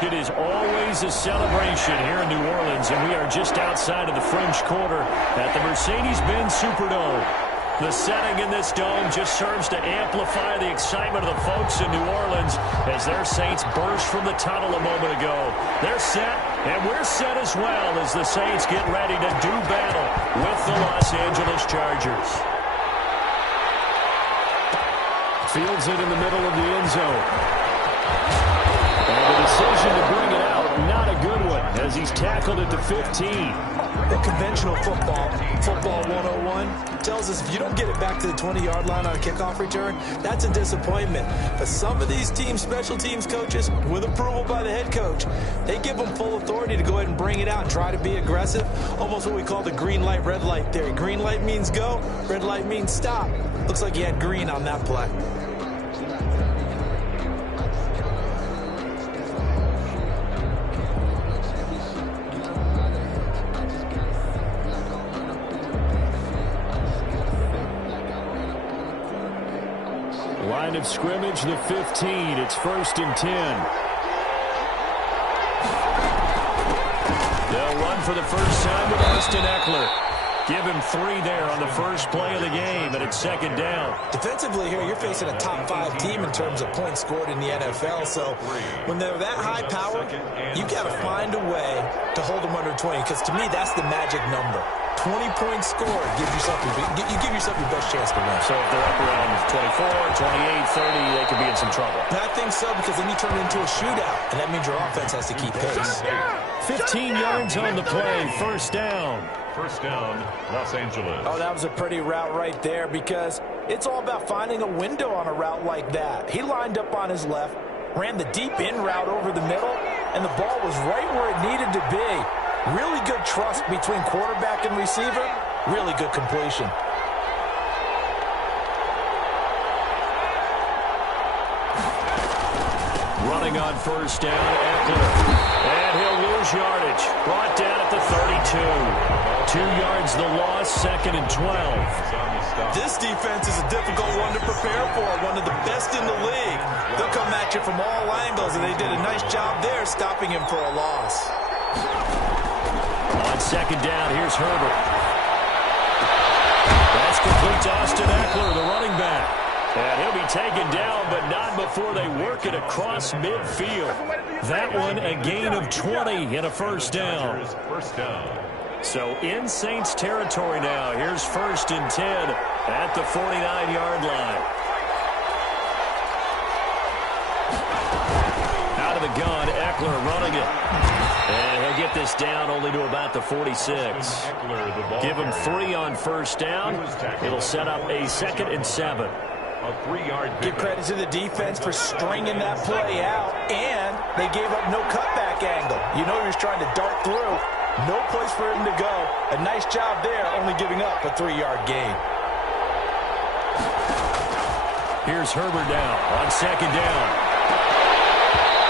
It is always a celebration here in New Orleans, and we are just outside of the French Quarter at the Mercedes-Benz Superdome. The setting in this dome just serves to amplify the excitement of the folks in New Orleans as their Saints burst from the tunnel a moment ago. They're set, and we're set as well as the Saints get ready to do battle with the Los Angeles Chargers. Fields it in the middle of the end zone. And the decision to bring it out, not a good one, as he's tackled at the 15. The conventional football 101, tells us if you don't get it back to the 20-yard line on a kickoff return, that's a disappointment. But some of these special teams coaches, with approval by the head coach, they give them full authority to go ahead and bring it out and try to be aggressive, almost what we call the green light, red light theory. Green light means go, red light means stop. Looks like he had green on that play. Line of scrimmage, the 15. It's 1st and 10. They'll run for the first time with Austin Eckler. Give him 3 there on the first play of the game, and it's 2nd down. Defensively here, you're facing a top 5 team in terms of points scored in the NFL. So when they're that high power, you got to find a way to hold them under 20, because to me, that's the magic number. 20 points scored gives you something. You give yourself your best chance to win. So if they're up around 24, 28, 30, they could be in some trouble. I think so, because then you turn it into a shootout, and that means your offense has to keep pace. 15 yards on the play, 1st down. 1st down, Los Angeles. Oh, that was a pretty route right there, because it's all about finding a window on a route like that. He lined up on his left, ran the deep in route over the middle, and the ball was right where it needed to be. Really good trust between quarterback and receiver. Really good completion. Running on 1st down, Eckler. And he'll lose yardage. Brought down at the 32. 2 yards the loss, 2nd and 12. This defense is a difficult one to prepare for. One of the best in the league. They'll come at you from all angles, and they did a nice job there stopping him for a loss. On 2nd down, here's Herbert. That's complete to Austin Eckler, the running back. And he'll be taken down, but not before they work it across midfield. That one, a gain of 20 and a 1st down. So in Saints territory now. Here's 1st and 10 at the 49-yard line. Out of the gun, Eckler running it. And he'll get this down only to about the 46. Give him 3 on 1st down. It'll set up a 2nd and 7. A 3-yard Give credit to the defense for stringing that play out, and they gave up no cutback angle. You know he was trying to dart through. No place for him to go. A nice job there, only giving up a 3-yard gain. Here's Herbert now on 2nd down.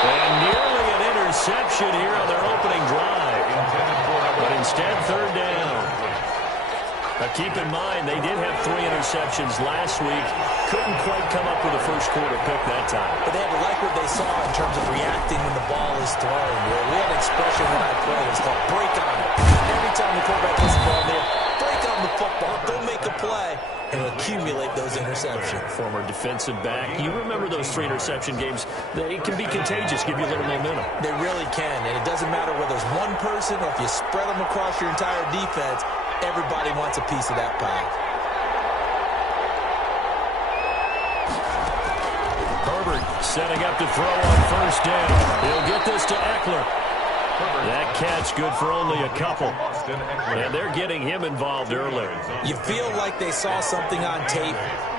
And nearly an interception here on their opening drive. But instead, 3rd down. Now keep in mind, they did have 3 interceptions last week. Couldn't quite come up with a first quarter pick that time. But they had to like what they saw in terms of reacting when the ball is thrown. We had an expression when I play. It's called break on it. Every time the quarterback gets the ball there, break on the football, go make a play, and accumulate those interceptions. Former defensive back. You remember those 3 interception games. They can be contagious, give you a little momentum. They really can, and it doesn't matter whether it's one person or if you spread them across your entire defense. Everybody wants a piece of that pie. Herbert setting up to throw on 1st down. He'll get this to Eckler. That catch good for only a couple. And they're getting him involved early. You feel like they saw something on tape,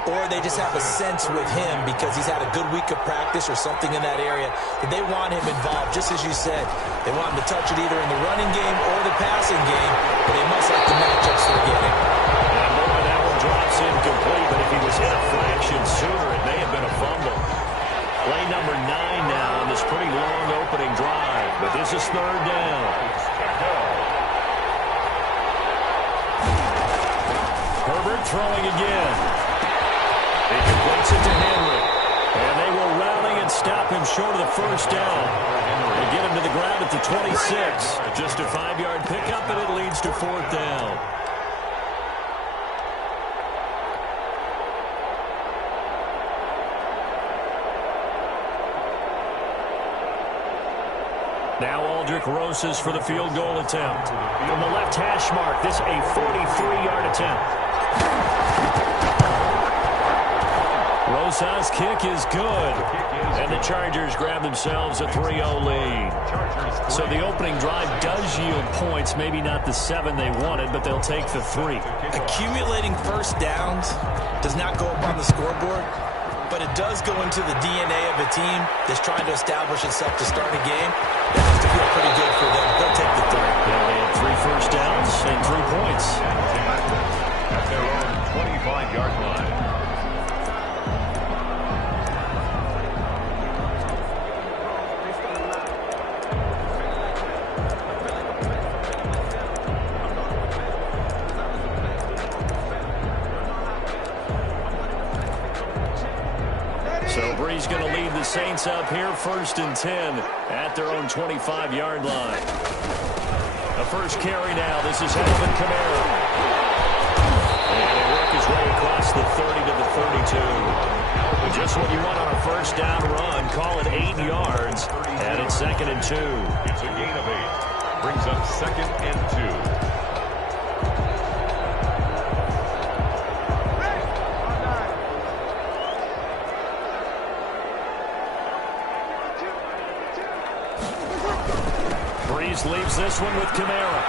or they just have a sense with him because he's had a good week of practice or something in that area that they want him involved, just as you said. They want him to touch it either in the running game or the passing game, but they must like the matchups they're getting. And boy, that one drops incomplete, but if he was hit a fraction sooner, it may have been a fumble. Play number 9 now on this pretty long opening drive, but this is 3rd down. Herbert throwing again. He completes it to Henry. And they will rally and stop him short of the 1st down. They get him to the ground at the 26. Just a 5-yard pickup, and it leads to fourth down. Now Aldrich Rosas for the field goal attempt. From the left hash mark, this a 43-yard attempt. Rosas' kick is good. And the Chargers grab themselves a 3-0 lead. So the opening drive does yield points, maybe not the 7 they wanted, but they'll take the 3. Accumulating first downs does not go up on the scoreboard, but it does go into the DNA of a team that's trying to establish itself to start a game. That has to feel pretty good for them. They'll take the 3. Yeah, they had 3 first downs and 3 points. At their own 25-yard line. So Bree's going to lead the Saints up here, 1st and 10 at their own 25-yard line. The first carry now. This is Alvin Kamara. And they work his way across the 30 to the 32. Just what you want on a first down run. Call it 8 yards. And it's 2nd and 2. It's a gain of 8. Brings up 2nd and 2. Leaves this one with Kamara.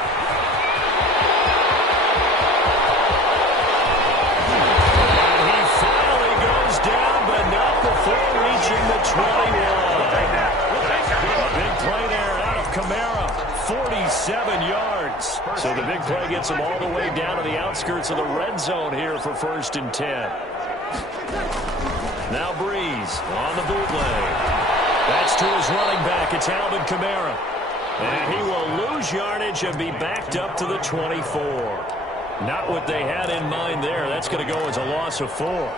And he finally goes down, but not before reaching the 21. A big play there out of Kamara. 47 yards. So the big play gets him all the way down to the outskirts of the red zone here for 1st and 10. Now Breeze on the bootleg. That's to his running back. It's Alvin Kamara. And he will lose yardage and be backed up to the 24. Not what they had in mind there. That's going to go as a loss of 4. 3-0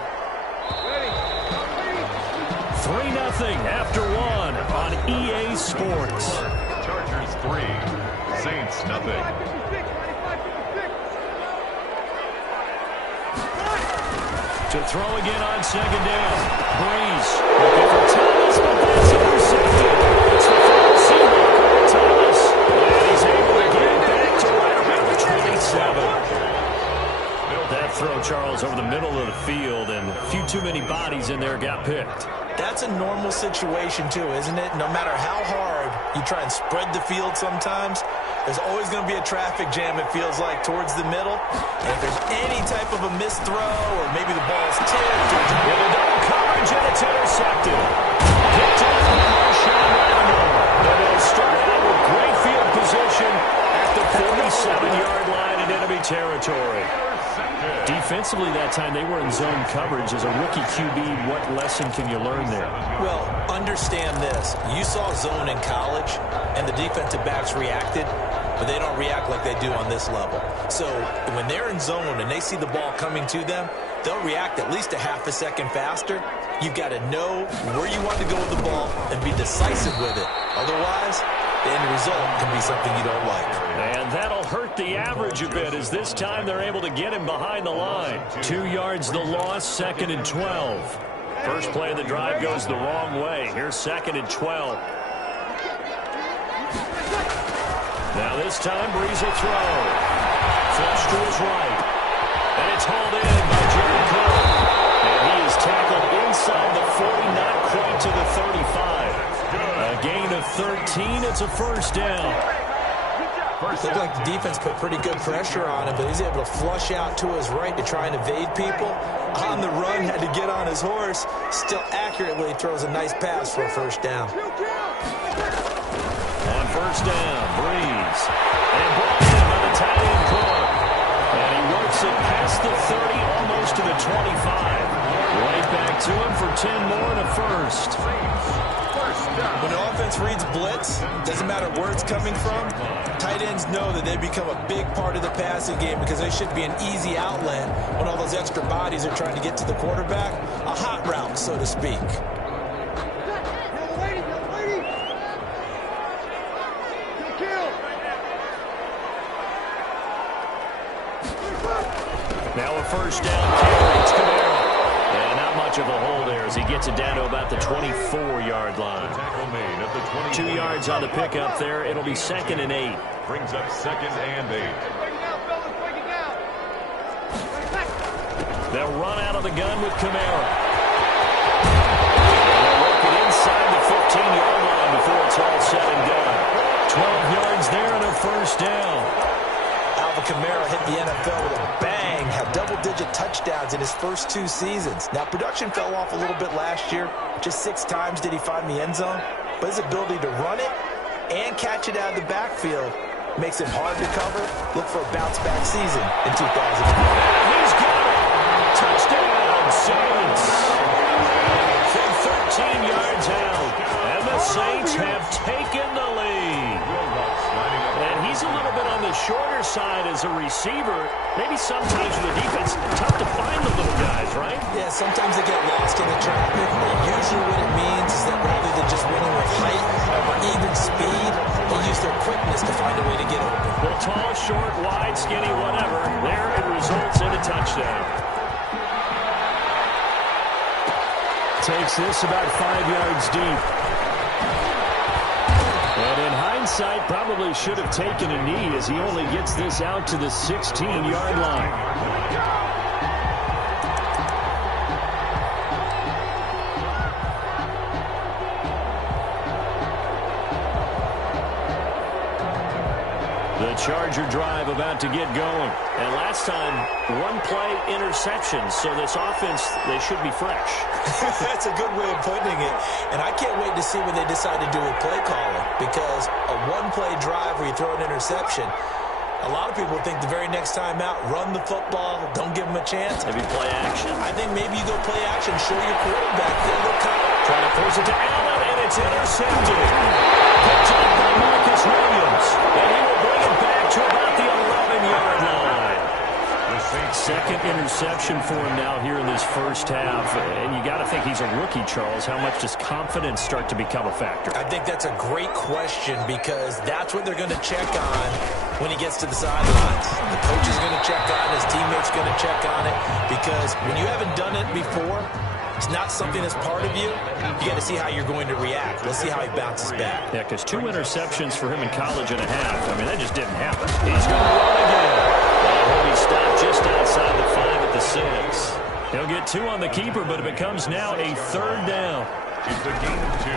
after 1 on EA Sports. Chargers 3, Saints nothing. To throw again on 2nd down. Breeze looking for Thomas, but that's intercepted. It's the final Seahawk Thomas. And he's able to get it back to right around the 27. That throw, Charles, over the middle of the field, and a few too many bodies in there got picked. That's a normal situation, too, isn't it? No matter how hard you try and spread the field sometimes, there's always going to be a traffic jam, it feels like, towards the middle. And if there's any type of a missed throw or maybe the ball's tipped or with a double coverage, and it's intercepted. Picked up by Marshawn Lattimore. And they'll start out with great field position at the 47-yard line in enemy territory. Defensively that time, they were in zone coverage. As a rookie QB, what lesson can you learn there? Well, understand this. You saw zone in college, and the defensive backs reacted, but they don't react like they do on this level. So when they're in zone and they see the ball coming to them, they'll react at least a half a second faster. You've got to know where you want to go with the ball and be decisive with it. Otherwise, the end result can be something you don't like. And that'll hurt the average a bit, as this time they're able to get him behind the line. 2 yards the loss, 2nd and 12. First play of the drive goes the wrong way. Here's 2nd and 12. Now this time, Breeze will throw. Flush to his right. And it's hauled in by Jerry Cook. And he is tackled inside the 40, not quite to the 35. A gain of 13. It's a first down. Looked like the defense put pretty good pressure on him, but he's able to flush out to his right to try and evade people. On the run, had to get on his horse. Still accurately throws a nice pass for a first down. On first down, Breeze. And brought in by the tight end Cook. And he works it past the 30, almost to the 25. Right back to him for 10 more and a first. When the offense reads blitz, doesn't matter where it's coming from, tight ends know that they become a big part of the passing game because they should be an easy outlet when all those extra bodies are trying to get to the quarterback. A hot route, so to speak. Now a first down carry. It's Kamara. And not much of a hole there as he gets it down to about the 24-yard line. Tackle made at the 20. 2 yards on the pickup there. It'll be 2nd and 8. Brings up 2nd and 8. They'll run out of the gun with Kamara. They'll work it inside the 15-yard line before it's all said and done. 12 yards there and a first down. Alvin Kamara hit the NFL with a bang, had double-digit touchdowns in his first 2 seasons. Now, production fell off a little bit last year. Just 6 times did he find the end zone. But his ability to run it and catch it out of the backfield makes it hard to cover. Look for a bounce-back season in 2005. He's got it. Touchdown, Saints. From 13 yards out. And the Saints have taken the lead. And he's a little bit on the shorter side as a receiver. Maybe sometimes for the defense, tough to find the little guys, right? Yeah, sometimes they get lost in the traffic. Usually what it means is that rather than just winning with height or even speed, they use their quickness to find a way to get open. Well, tall, short, wide, skinny, whatever. There it results in a touchdown. Takes this about 5 yards deep. And in hindsight, probably should have taken a knee as he only gets this out to the 16-yard line. The Charger drive about to get going. And last time, 1-play interception. So this offense, they should be fresh. That's a good way of putting it. And I can't wait to see what they decide to do with play calling. Because a 1-play drive where you throw an interception, a lot of people think the very next time out, run the football, don't give them a chance. Maybe play action. I think maybe you go play action, show your quarterback. Trying to force it to Allen, and it's intercepted. Picked up by Marcus Williams. And he will bring it back to about the 11-yard line. Second interception for him now here in this first half. And you got to think he's a rookie, Charles. How much does confidence start to become a factor? I think that's a great question because that's what they're going to check on when he gets to the sidelines. The coach is going to check on it. His teammates going to check on it because when you haven't done it before, it's not something that's part of you. You got to see how you're going to react. Let's see how he bounces back. Yeah, because 2 interceptions for him in college and a half. I mean, that just didn't happen. He's going to run again. He'll be stopped just outside the 5 at the 6. He'll get 2 on the keeper, but it becomes now a 3rd down. It's a gain of 2.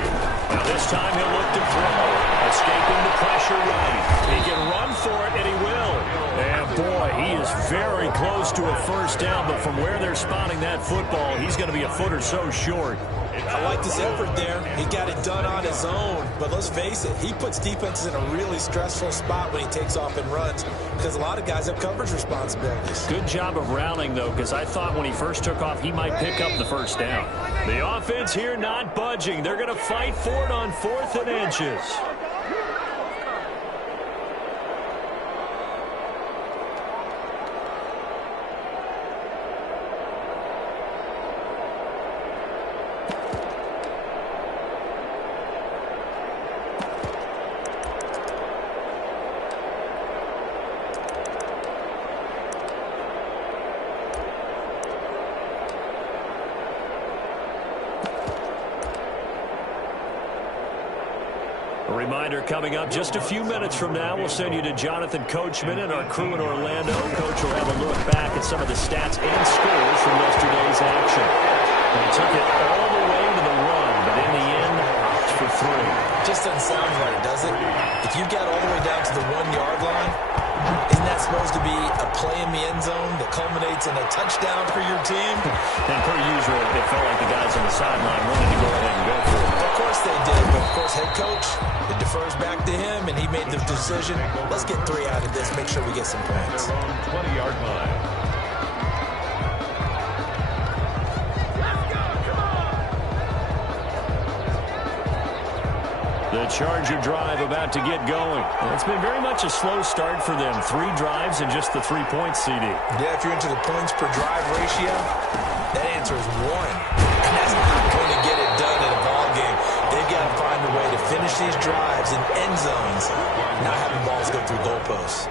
Now this time he'll look to throw. Escaping the pressure right. He can run for it, and he will. And boy, he is very close to a first down, but from where they're spotting that football, he's going to be a foot or so short. I like this effort there. He got it done on his own. But let's face it, he puts defenses in a really stressful spot when he takes off and runs because a lot of guys have coverage responsibilities. Good job of rounding, though, because I thought when he first took off, he might pick up the first down. The offense here not budging. They're going to fight for it on 4th and inches. A reminder coming up just a few minutes from now, we'll send you to Jonathan Coachman and our crew in Orlando. Coach will have a look back at some of the stats and scores from yesterday's action. They took it all the way to the run, but in the end, opts for 3. Just doesn't sound right, does it? If you got all the way down to the 1-yard line, isn't that supposed to be a play in the end zone that culminates in a touchdown for your team? And per usual, it felt like the guys on the sideline wanted to go ahead and go for it. Of course they did, but of course head coach, it defers back to him, and he made the decision. Let's get 3 out of this, make sure we get some points. 20-yard line. The Charger drive about to get going. It's been very much a slow start for them. 3 drives and just the 3 points, CD. Yeah, if you're into the points per drive ratio, that answer is 1. And that's not going to get it done in a ball game. They've got to find a way to finish these drives in end zones, not having balls go through goalposts.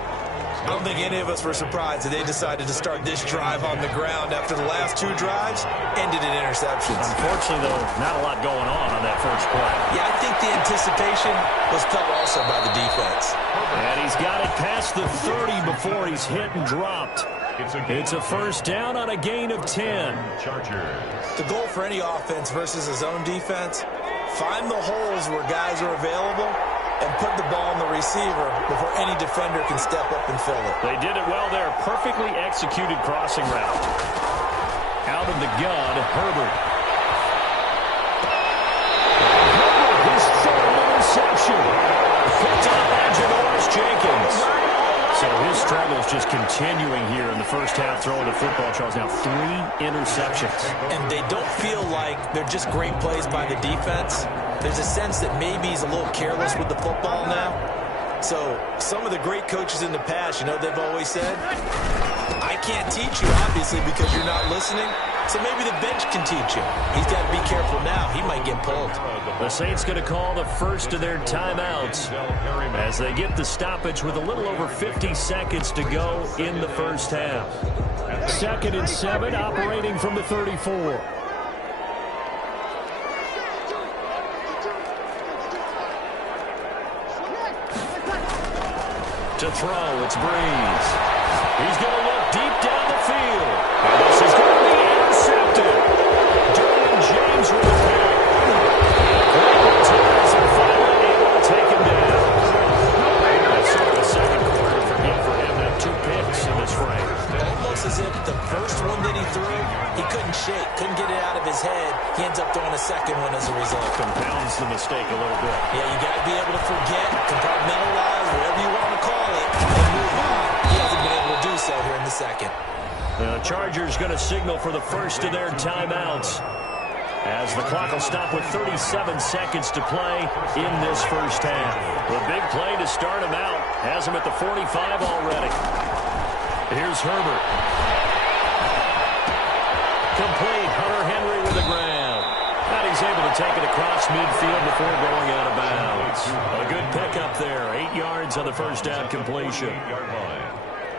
I don't think any of us were surprised that they decided to start this drive on the ground after the last 2 drives ended in interceptions. Unfortunately, though, not a lot going on that first play. Yeah, I think the anticipation was felt also by the defense. And he's got it past the 30 before he's hit and dropped. It's a first down on a gain of 10. The goal for any offense versus a zone defense, find the holes where guys are available and put the ball on the receiver before any defender can step up and fill it. They did it well there. Perfectly executed crossing route. Out of the gun, Herbert. His third interception. Picked up by Janoris Jenkins. So his struggle is just continuing here in the first half throwing the football. Charles, now 3 interceptions. And they don't feel like they're just great plays by the defense. There's a sense that maybe he's a little careless with the football now. So some of the great coaches in the past, you know, they've always said, I can't teach you, obviously, because you're not listening. So maybe the bench can teach you. He's got to be careful now. He might get pulled. The Saints going to call the first of their timeouts as they get the stoppage with a little over 50 seconds to go in the first half. 2nd and 7, operating from the 34. To throw, it's Breeze. He's going to look deep down the field. And this is going to be intercepted. Derwin James with the pick. Great returns and finally able to take him down. That's sort of the second quarter for him to have 2 picks in this frame. Almost as if the first one that he threw, he couldn't shake, couldn't get it out of his head. He ends up throwing a second one as a result. Compounds the mistake a little bit. Yeah, you got to be able to forget, compartmentalize, whatever you want to call it, and move on. He hasn't been able to do so here in the second. The Chargers going to signal for the first of their timeouts as the clock will stop with 37 seconds to play in this first half. The big play to start him out has him at the 45 already. Here's Herbert. Complete. Hunter Henry with the ground. And he's able to take it across midfield before going out of bounds. A good pickup there. 8 yards on the first down completion.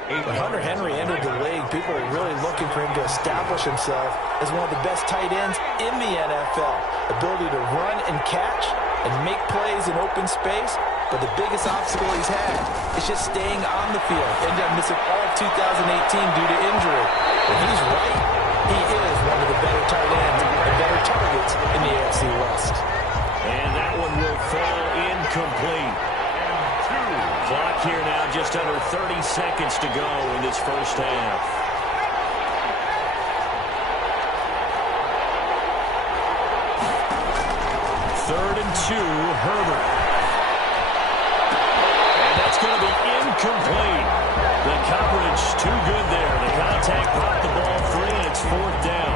When Hunter Henry entered the league, people were really looking for him to establish himself as one of the best tight ends in the NFL. Ability to run and catch and make plays in open space. But the biggest obstacle he's had is just staying on the field. Ended up missing all of 2018 due to injury. But he's right. He is one of the better tight ends and better targets in the AFC West. And that one will fall incomplete. Clock here now, just under 30 seconds to go in this first half. Third and 2, Herbert. And that's going to be incomplete. The coverage too good there. The contact brought the ball free, and it's 4th down.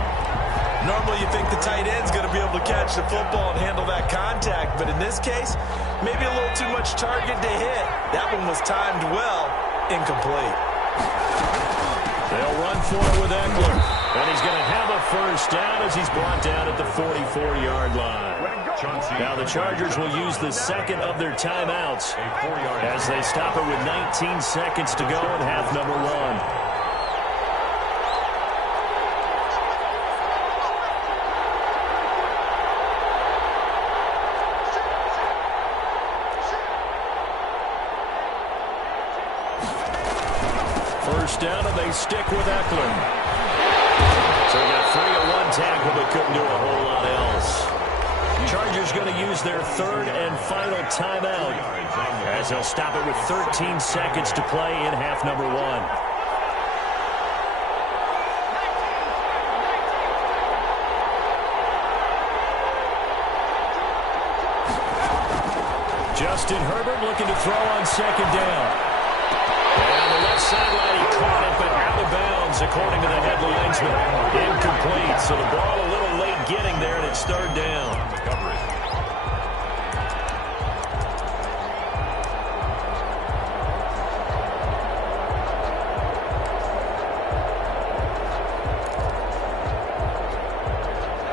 Normally you think the tight end's going to be able to catch the football and handle that contact, but in this case, maybe a little too much target to hit. That one was timed well, incomplete. They'll run for it with Eckler, and he's going to have a first down as he's brought down at the 44-yard line. Now the Chargers will use the second of their timeouts as they stop it with 19 seconds to go in half number 1. Down and they stick with Eckler. So they got 3-1 tackle but couldn't do a whole lot else. Chargers going to use their third and final timeout as they'll stop it with 13 seconds to play in half number 1. Justin Herbert looking to throw on second down. And the left sideline, he caught it, but out of bounds, according to the head linesman. Incomplete, so the ball a little late getting there, and it's 3rd down.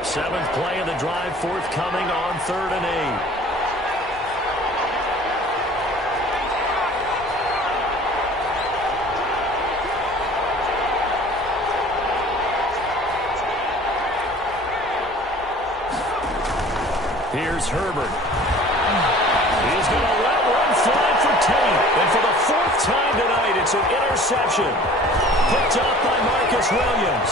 Seventh play of the drive, forthcoming on 3rd and 8. Here's Herbert. He's going to let one fly for Tate. And for the fourth time tonight, it's an interception. Picked up by Marcus Williams.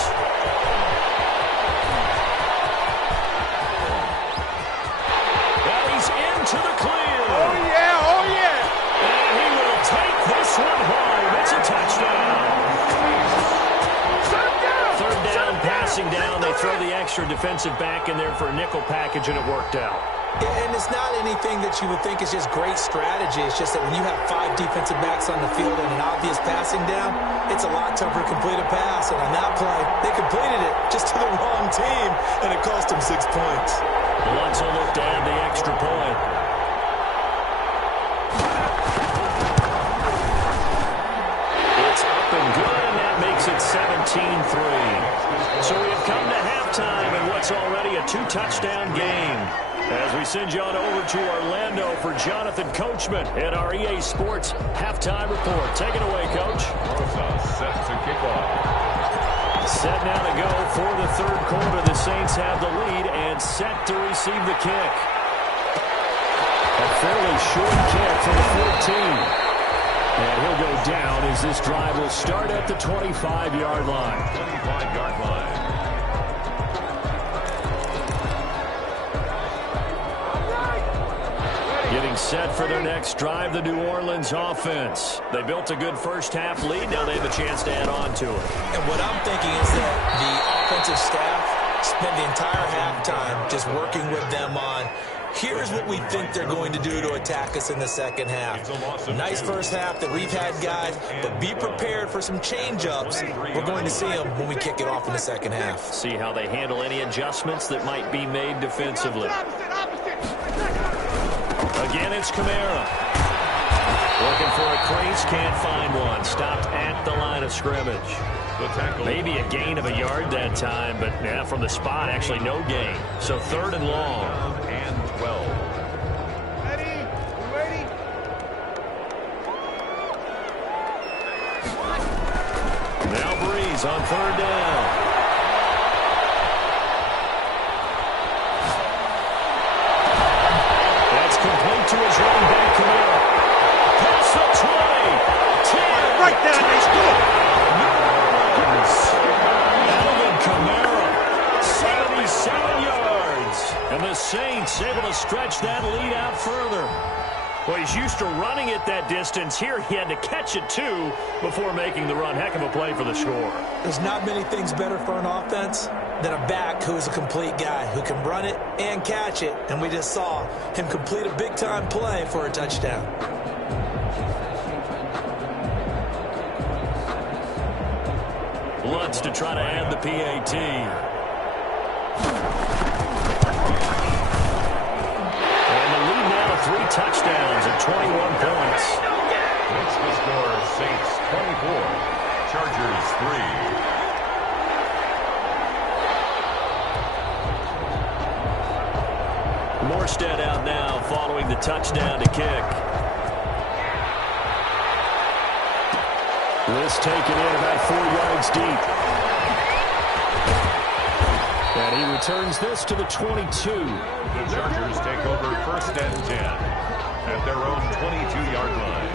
And he's into the clear. Oh, yeah, oh, yeah. And he will take this one home. It's a touchdown. Third down, passing down. They throw the extra defensive back in there for a nickel package, and it worked out. And it's not anything that you would think is just great strategy. It's just that when you have 5 defensive backs on the field and an obvious passing down, it's a lot tougher to complete a pass. And on that play, they completed it just to the wrong team, and it cost them 6 points. Lutz will look to add the extra point. It's up and good, and that makes it 17-3. So we have come to halftime in what's already a 2-touchdown game. As we send you on over to Orlando for Jonathan Coachman in our EA Sports Halftime Report. Take it away, Coach. Set to kick off. Set now to go for the third quarter. The Saints have the lead and set to receive the kick. A fairly short kick from the 14. And he'll go down as this drive will start at the 25-yard line. 25-yard line. Getting set for their next drive, the New Orleans offense. They built a good first-half lead. Now they have a chance to add on to it. And what I'm thinking is that the offensive staff spent the entire halftime just working with them on, here's what we think they're going to do to attack us in the second half. Nice first half that we've had, guys, but be prepared for some change-ups. We're going to see them when we kick it off in the second half. See how they handle any adjustments that might be made defensively. Again, it's Kamara. Looking for a crease, can't find one. Stopped at the line of scrimmage. Maybe a gain of a yard that time, but yeah, from the spot, actually no gain. So third and long. And 12. Ready? Now Breeze on third down. Complete to his running back, Kamara. Past the 20. 10. Right down, they score. Alvin Kamara, 77 yards. And the Saints able to stretch that lead out further. Well, he's used to running it that distance. Here he had to catch it, too, before making the run. Heck of a play for the score. There's not many things better for an offense than a back who is a complete guy, who can run it and catch it. And we just saw him complete a big-time play for a touchdown. Lutz to try to add the PAT. And the lead now to 3 touchdowns at 21 points. What's the score? Saints 24, Chargers 3. Morstead out now following the touchdown to kick. This taken in about 4 yards deep. And he returns this to the 22. The Chargers take over first and 10 at their own 22-yard line.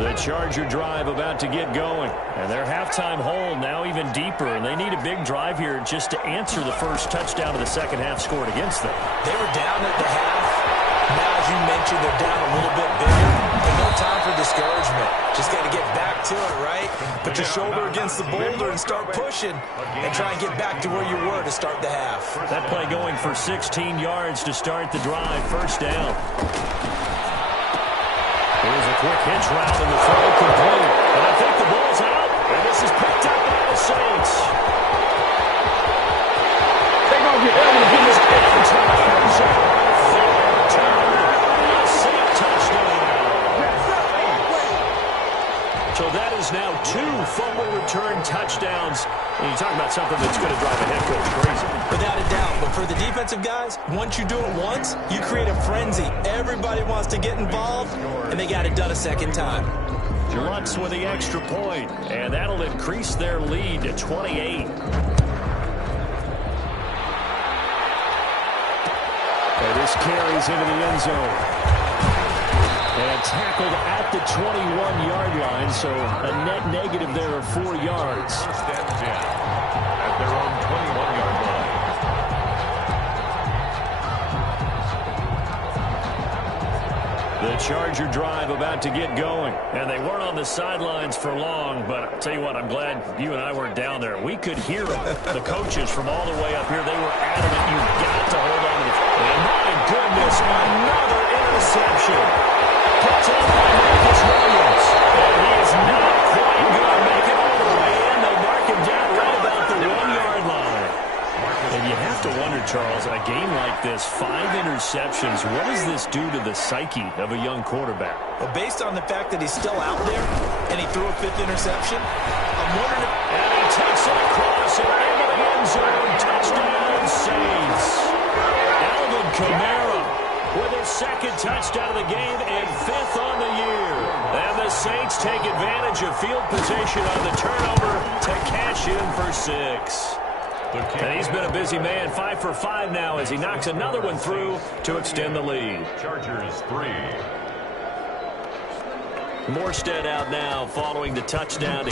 The Charger drive about to get going. And their halftime hole now even deeper. And they need a big drive here just to answer the first touchdown of the second half scored against them. They were down at the half. Now, as you mentioned, they're down a little bit bigger. But no time for discouragement. Just got to get back to it, right? Put your shoulder against the boulder and start pushing. And try and get back to where you were to start the half. That play going for 16 yards to start the drive. First down. Here's a quick hitch route and the throw complete. And I think the ball's out. And this is picked up by the Saints. They're going to get down and get this kick. So that is now 2 fumble return touchdowns downs. And you talk about something that's going to drive a head coach crazy. Without a doubt. But for the defensive guys, once you do it once, you create a frenzy. Everybody wants to get involved, and they got it done a second time. Lutz with the extra point, and that'll increase their lead to 28. And this carries into the end zone. And tackled at the 21-yard line, so a net negative there of 4 yards. First and 10 at their own 21-yard line. The Charger drive about to get going. And they weren't on the sidelines for long, but I'll tell you what, I'm glad you and I weren't down there. We could hear them. The coaches from all the way up here, they were adamant. You've got to hold on to the... And my goodness, another interception. Puts it by Marcus Williams. And he is not quite going to make it all the way in. They'll mark him down right about the 1-yard line. And you have to wonder, Charles, a game like this, 5 interceptions, what does this do to the psyche of a young quarterback? But based on the fact that he's still out there and he threw a 5th interception, I'm wondering if... And he takes it across and into the end zone. Touchdown, Saints. Alvin Kamara with his 2nd touchdown of the game and 5th on the year. And the Saints take advantage of field position on the turnover to cash in for 6. And he's been a busy man, 5 for 5 now as he knocks another one through to extend the lead. Chargers 3. Morstead out now following the touchdown.